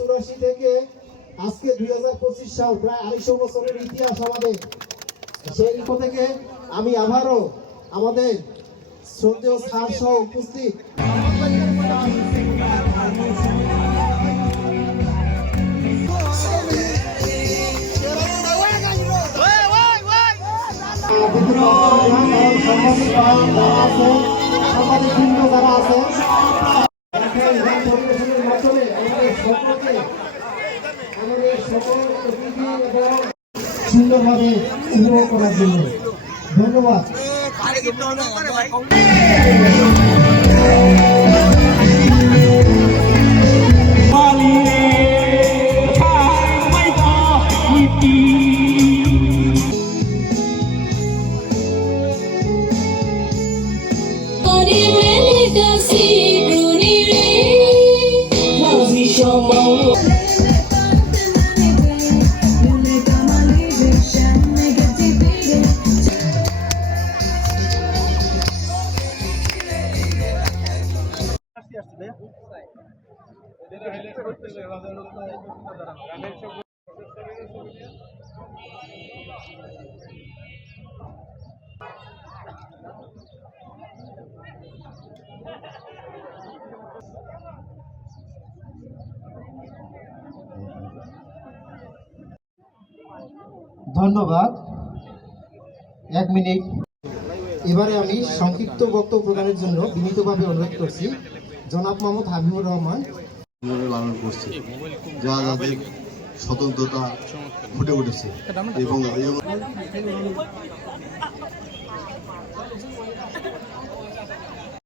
চুরাশি থেকে আজকে দুই হাজার পঁচিশ সাল প্রায় আড়াইশো বছরের ইতিহাস আমাদের। সেই দিক থেকে আমি আবারও আমাদের শ্রদ্ধেয় স্যার সহ উপস্থিত। যারা আছে সুন্দরভাবে উপভোগ করার জন্য। ধন্যবাদ। Body ধন্যবাদ। এক মিনিট। এবারে আমি সংক্ষিপ্ত বক্তব্য প্রদানের জন্য বিনীতভাবে অনুরোধ করছি। জনাব মাহমুদ হাবিবুর রহমান। লালন করছে। যা যাদের স্বতন্ত্রতা ফুটে উঠেছে। এবং